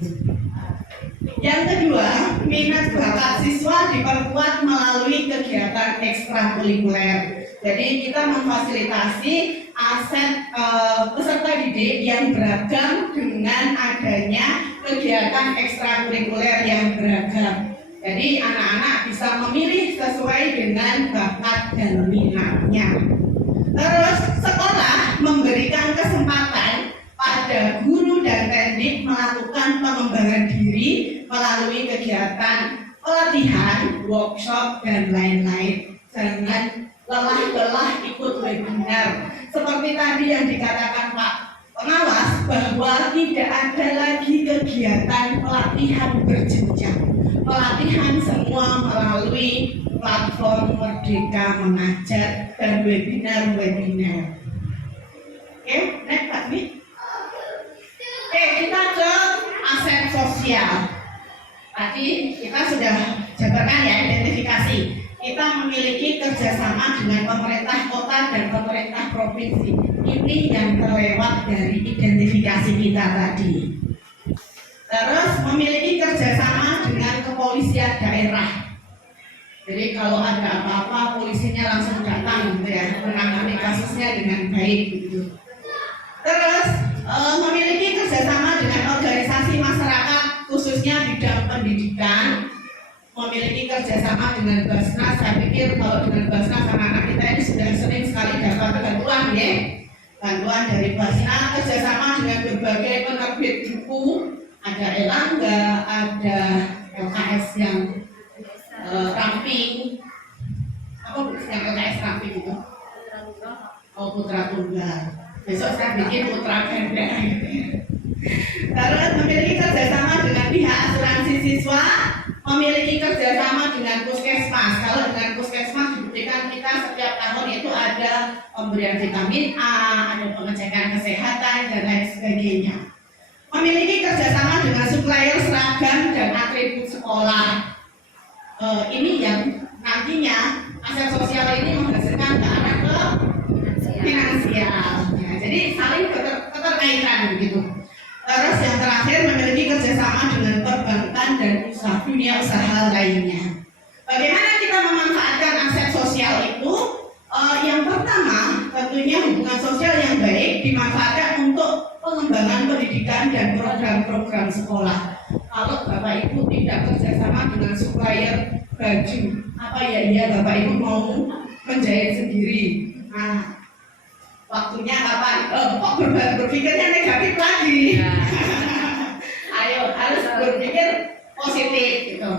Yang kedua, minat bakat siswa diperkuat melalui kegiatan ekstrakurikuler. Jadi kita memfasilitasi aset peserta didik yang beragam dengan adanya kegiatan ekstrakurikuler yang beragam. Jadi anak-anak bisa memilih sesuai dengan bakat dan minatnya. Terus sekolah memberikan kesempatan pada guru dan teknik melakukan pengembangan diri melalui kegiatan pelatihan, workshop, dan lain-lain. Jangan lelah-lelah ikut webinar. Seperti tadi yang dikatakan Pak Pengawas, bahwa tidak ada lagi kegiatan pelatihan berjenjang. Pelatihan semua melalui platform Merdeka Mengajar dan webinar-webinar. Oke, next Pak Mi. Oke, kita ke aset sosial. Tadi kita sudah jabarkan ya, identifikasi. Kita memiliki kerjasama dengan pemerintah kota dan pemerintah provinsi. Ini yang terlewat dari identifikasi kita tadi. Terus memiliki kerjasama dengan kepolisian daerah. Jadi kalau ada apa-apa, polisinya langsung datang gitu ya, menangani kasusnya dengan baik gitu. Terus memiliki kerjasama dengan organisasi masyarakat, khususnya bidang pendidikan. Memiliki kerjasama dengan Basnas. Saya pikir kalau dengan Basnas anak-anak kita ini sudah sering sekali dapat bantuan ya, bantuan dari Basnas. Kerjasama dengan berbagai penerbit buku, ada Elangga, ada LKS yang ramping, apa yang LKS ramping itu? Oh, Putra Tunggal. Besok saya bikin Putra Ganda. Terus memiliki kerjasama dengan pihak asuransi siswa, memiliki kerjasama dengan puskesmas. Kalau dengan puskesmas dibuktikan kita setiap tahun itu ada pemberian vitamin A, ada pengecekan kesehatan dan lain sebagainya. Memiliki kerjasama dengan supplier seragam dan atribut sekolah. Ini yang nantinya aset sosial ini menghasilkan ke arah ke finansial. Ya, jadi saling keterkaitan begitu. Terus yang terakhir memiliki kerjasama dengan perbankan dan dunia usaha lainnya. Bagaimana kita memanfaatkan aset sosial itu? Yang pertama tentunya hubungan sosial yang baik dimanfaatkan untuk pengembangan pendidikan dan program-program sekolah. Kalau Bapak Ibu tidak kerjasama dengan supplier baju, apa ya Bapak Ibu mau menjahit sendiri. Nah, waktunya kapan? Kok berpikirnya negatif lagi? Ayo harus berpikir positif gitu.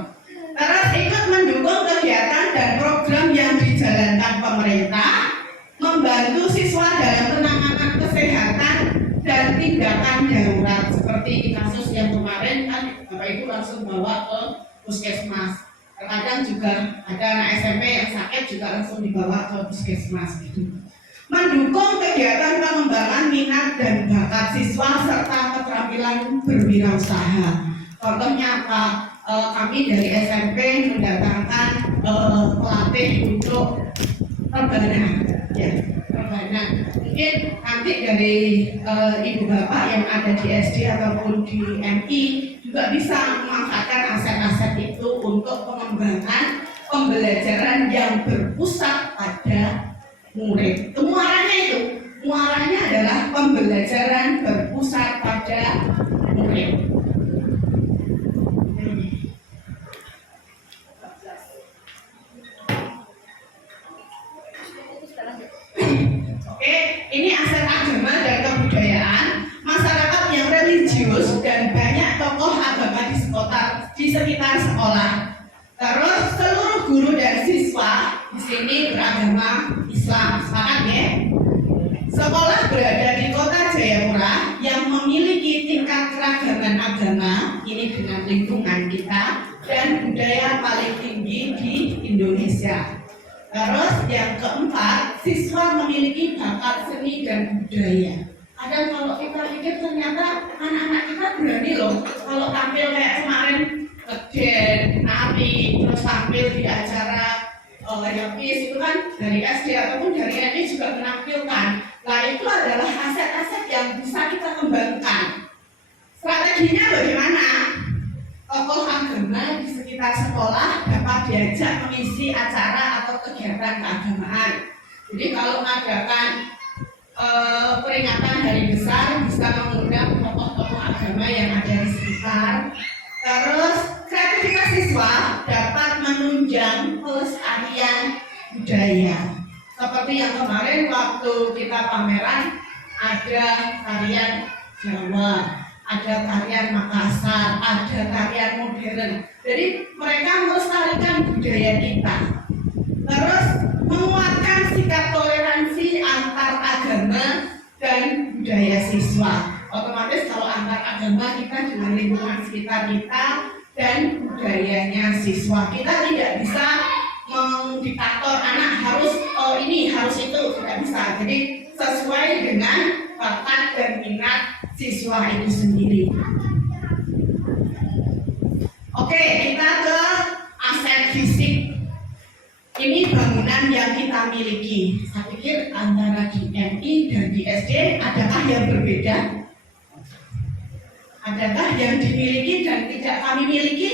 Terus ikut mendukung kegiatan dan program yang dijalankan pemerintah, membantu siswa dalam penanganan kesehatan dan tindakan darurat. Seperti kasus yang kemarin kan Bapak Ibu langsung bawa ke puskesmas. Terkadang juga ada anak SMP yang sakit juga langsung dibawa ke puskesmas gitu. Mendukung kegiatan pengembangan minat dan bakat siswa serta keterampilan berwirausaha. Contohnya apa? Kami dari SMP mendatangkan pelatih untuk rebana, ya, rebana. Mungkin nanti dari ibu bapak yang ada di SD ataupun di MI juga bisa memanfaatkan aset-aset itu untuk pengembangan pembelajaran yang berpusat pada murid. Muaranya itu, muaranya adalah pembelajaran berpusat pada murid. Oke, ini aset agama dan kebudayaan. Masyarakat yang religius dan banyak tokoh agama di sekitar sekolah. Terus seluruh guru dan siswa di sini beragama Islam, sepakat ya? Sekolah berada di kota Jayapura yang memiliki tingkat keragaman agama, ini dengan lingkungan kita, dan budaya paling tinggi di Indonesia. Terus yang keempat, siswa memiliki bakat seni dan budaya. Kadang kalau kita pikir ternyata anak-anak kita berani loh kalau tampil kayak kemarin ngeden, nari, terus tampil di acara Yapis itu kan dari SD ataupun dari SD juga menampilkan. Nah itu adalah aset-aset yang bisa kita kembangkan. Strateginya bagaimana? Tokoh agama di sekitar sekolah dapat diajak mengisi acara atau kegiatan keagamaan. Jadi kalau mengadakan peringatan hari besar bisa mengundang tokoh-tokoh agama yang ada di sekitar. Terus kreativitas siswa dapat menunjang pelestarian budaya. Seperti yang kemarin waktu kita pameran ada tarian Jawa, ada tarian Makassar, ada tarian modern. Jadi mereka melestarikan budaya kita. Terus menguatkan sikap toleransi antar agama dan budaya siswa. Otomatis kalau antar agama kita dengan lingkungan sekitar kita dan budayanya siswa, kita tidak bisa mendiktator anak harus ini harus itu, tidak bisa. Jadi sesuai dengan bakat dan minat siswa itu sendiri. Oke, kita ke aset fisik. Ini bangunan yang kita miliki. Saya pikir antara di MI dan di SD adakah yang berbeda? Adakah yang dimiliki dan tidak kami miliki?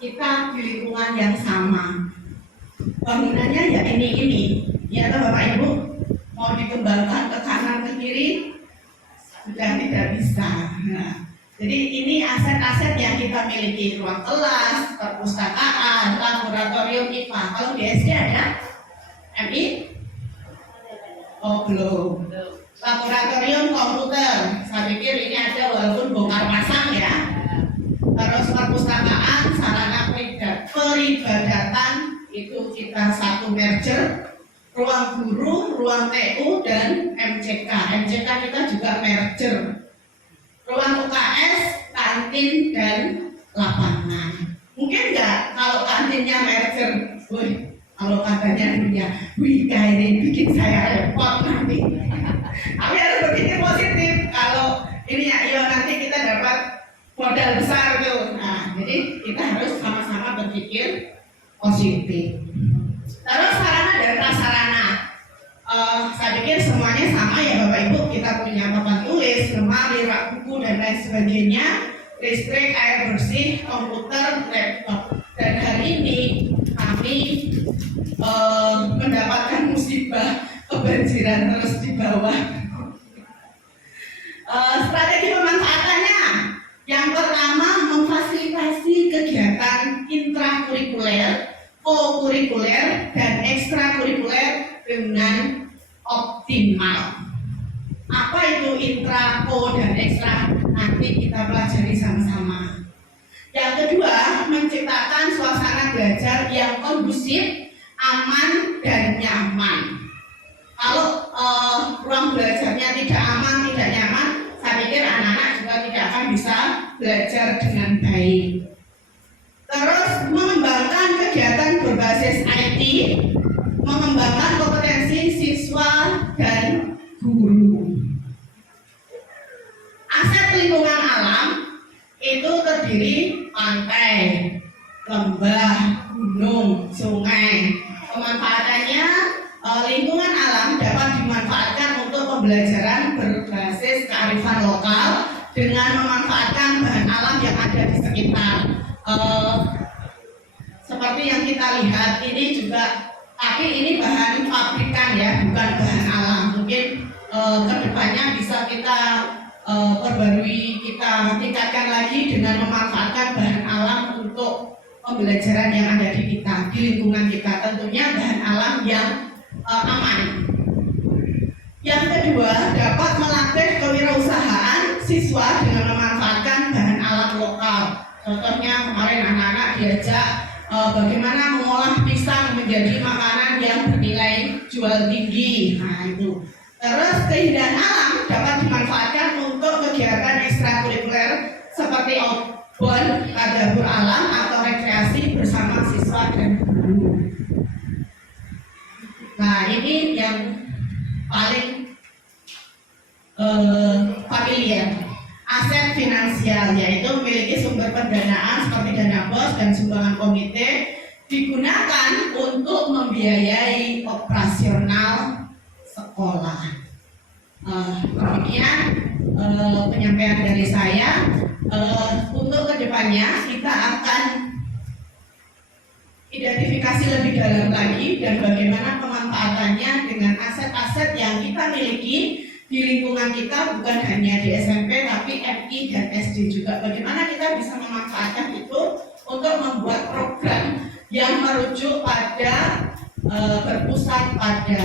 Kita di lingkungan yang sama. Bangunannya ya ini. Ya Bapak Ibu, mau dikembangkan ke kanan ke kiri sudah tidak bisa. Nah, jadi ini aset-aset yang kita miliki, ruang kelas, perpustakaan, laboratorium IPA. Kalau di SD ada MI? Oh belum. Laboratorium komputer, saya pikir ini ada walaupun bongkar pasang ya. Terus perpustakaan, sarana peribadatan itu kita satu merger. Ruang guru, ruang TU dan MCK. MCK kita juga merger. Ruang UKS, kantin dan lapangan. Mungkin nggak kalau kantinnya merger, kalau katanya punya, ini bikin saya repot nanti. Tapi harus berpikir positif. Kalau ini ya, nanti kita dapat modal besar tuh. Nah, jadi kita harus sama-sama berpikir positif. Terus sarana dan prasarana. Saya pikir semuanya sama ya Bapak Ibu. Kita punya papan tulis, lemari, rak buku dan lain sebagainya. Listrik, air bersih, komputer, laptop. Dan hari ini kami mendapatkan musibah kebanjiran terus di bawah. Strategi pemanfaatannya yang pertama memfasilitasi kegiatan intrakurikuler, co-kurikuler dan ekstrakurikuler dengan optimal. Apa itu intra, co dan ekstra? Nanti kita pelajari sama-sama. Yang kedua, menciptakan suasana belajar yang kondusif, aman dan nyaman. Kalau ruang belajarnya tidak aman, tidak nyaman, saya pikir anak-anak juga tidak akan bisa belajar dengan baik. Terus mengembangkan kegiatan berbasis IT, mengembangkan kompetensi siswa dan guru. Aset lingkungan alam itu terdiri pantai, lembah, gunung, sungai. Pemanfaatannya lingkungan alam dapat dimanfaatkan untuk pembelajaran berbasis kearifan lokal dengan memanfaatkan bahan alam yang ada di sekitar. Seperti yang kita lihat ini juga, tapi ini bahan pabrikan ya, bukan bahan alam. Mungkin kedepannya bisa kita perbarui, kita tingkatkan lagi dengan memanfaatkan bahan alam untuk pembelajaran yang ada di kita, di lingkungan kita. Tentunya bahan alam yang aman. Yang kedua, dapat melatih kewirausahaan siswa dengan memanfaatkan bahan alam lokal. Contohnya kemarin anak-anak diajak bagaimana mengolah pisang menjadi makanan yang bernilai jual tinggi. Nah itu. Terus keindahan alam dapat dimanfaatkan untuk kegiatan ekstrakurikuler seperti outbound, tadabur alam atau rekreasi bersama siswa dan Nah, ini yang paling familiar. Aset finansial, yaitu memiliki sumber pendanaan seperti dana bos dan sumbangan komite, digunakan untuk membiayai operasional sekolah. Demikian penyampaian dari saya. Untuk kedepannya kita akan identifikasi lebih dalam lagi dan bagaimana pemanfaatannya dengan aset-aset yang kita miliki di lingkungan kita, bukan hanya di SMP tapi MI dan SD juga. Bagaimana kita bisa memanfaatkan itu untuk membuat program yang merujuk pada berpusat pada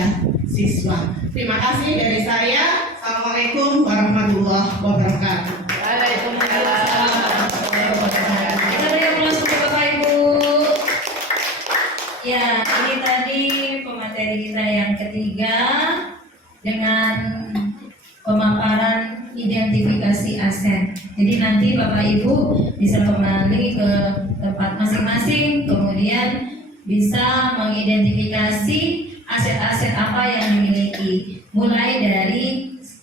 siswa. Terima kasih dari saya. Assalamualaikum warahmatullahi wabarakatuh. Waalaikumsalam warahmatullahi wabarakatuh. Kita beri aplaus untuk Bapak Ibu. Ya, ini tadi pemateri kita yang ketiga dengan pemaparan identifikasi aset. Jadi nanti Bapak Ibu bisa kembali ke tempat masing-masing, kemudian bisa mengidentifikasi aset-aset apa yang dimiliki. Mulai dari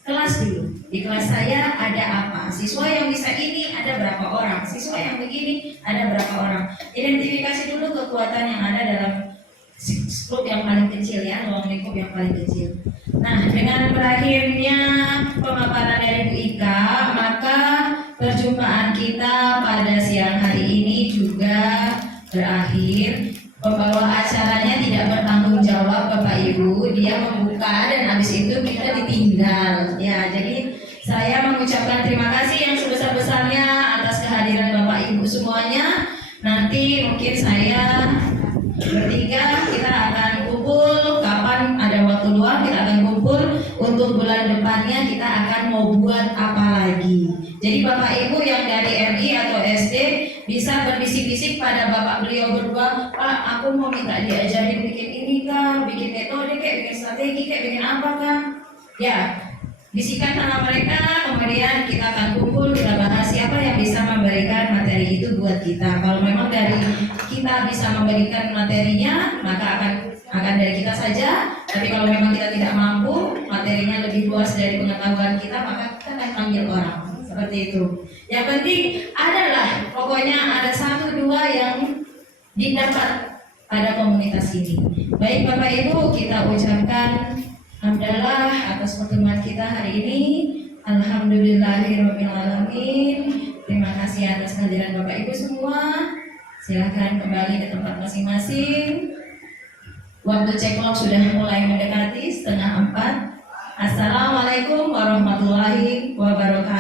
kelas dulu. Di kelas saya ada apa? Siswa yang bisa ini ada berapa orang? Siswa yang begini ada berapa orang? Identifikasi dulu kekuatan yang ada dalam skop yang paling kecil ya, ruang lingkup yang paling kecil. Nah, dengan berakhirnya pemaparan dari Bu Ika, maka perjumpaan kita pada siang hari ini juga berakhir. Pembawa acaranya tidak bertanggung jawab Bapak Ibu, dia membuka dan habis itu kita ditinggal. Ya, jadi saya mengucapkan terima kasih yang sebesar-besarnya atas kehadiran Bapak Ibu semuanya. Nanti mungkin saya bertiga kita akan kumpul, kapan ada waktu luang kita akan kumpul untuk bulan depannya kita akan mau buat apa lagi. Jadi Bapak Ibu yang dari MI atau SD bisa berbisik-bisik pada bapak beliau berdua, Pak, aku mau minta diajarin bikin ini kah, bikin metode kayak, bikin strategi kayak, bikin apa kah? Ya, bisikan sama mereka, kemudian kita akan kumpul, kita bahas siapa yang bisa memberikan materi itu buat kita. Kalau memang dari kita bisa memberikan materinya, maka akan dari kita saja. Tapi kalau memang kita tidak mampu, materinya lebih luas dari pengetahuan kita, maka kita akan panggil orang. Seperti itu. Yang penting adalah pokoknya ada 1-2 yang didapat pada komunitas ini. Baik Bapak Ibu, kita ucapkan hamdalah atas pertemuan kita hari ini. Alhamdulillahirabbil alamin. Terima kasih atas kehadiran Bapak Ibu semua. Silakan kembali ke tempat masing-masing. Waktu cek clock sudah mulai mendekati 3:30. Assalamualaikum warahmatullahi wabarakatuh.